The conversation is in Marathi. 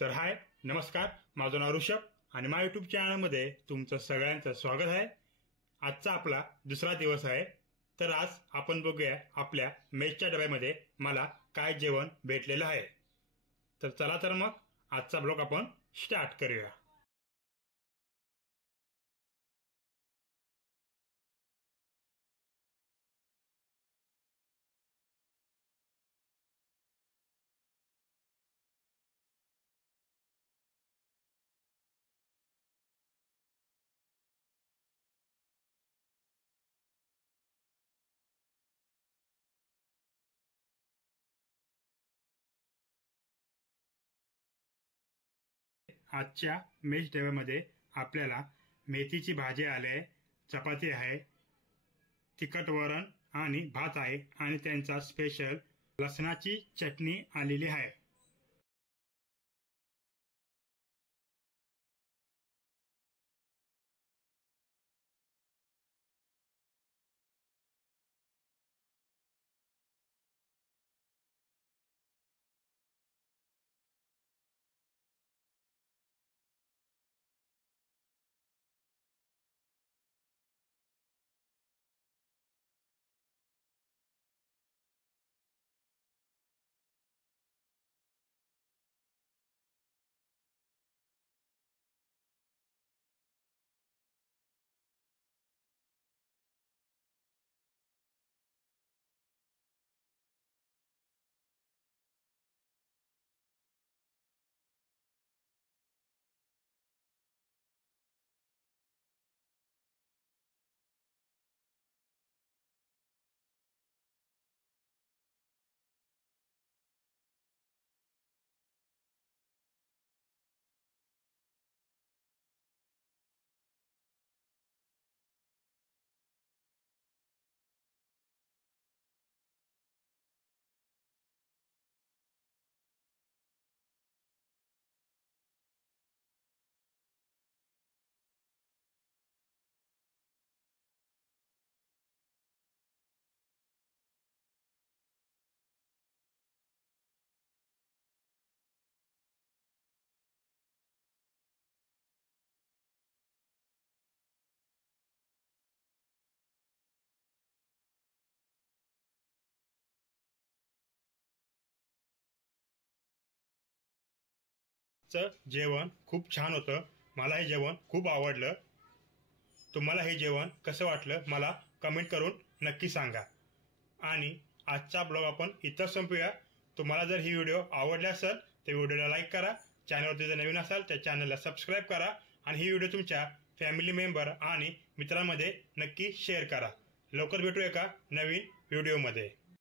तर हाय नमस्कार, माझं नाव ऋषभ आणि माझ्या यूट्यूब चॅनलमध्ये तुमचं सगळ्यांचं स्वागत आहे। आजचा आपला दुसरा दिवस आहे। तर आज आपण बघूया आपल्या मेसच्या डब्यामध्ये मला काय जेवण भेटलेलं आहे। तर चला तर मग आजचा ब्लॉग आपण स्टार्ट करूया। आजच्या मेस डब्यामध्ये आपल्याला मेथीची भाजी आली आहे, चपाती आहे, तिखट वरण आणि भात आहे आणि त्यांचा स्पेशल लसणाची चटणी आलेली आहे। जेवण खूप छान होतं। मला हे जेवण खूप आवडलं। तुम्हाला हे जेवण कसं वाटलं मला कमेंट करून नक्की सांगा। आणि आजचा ब्लॉग आपण इथं संपूया। तुम्हाला जर ही व्हिडिओ आवडली असेल तर व्हिडिओला लाईक करा, चॅनलवरती जर नवीन असाल तर चॅनलला सबस्क्राईब करा आणि ही व्हिडिओ तुमच्या फॅमिली मेंबर आणि मित्रांमध्ये नक्की शेअर करा। लवकर भेटू एका नवीन व्हिडिओमध्ये।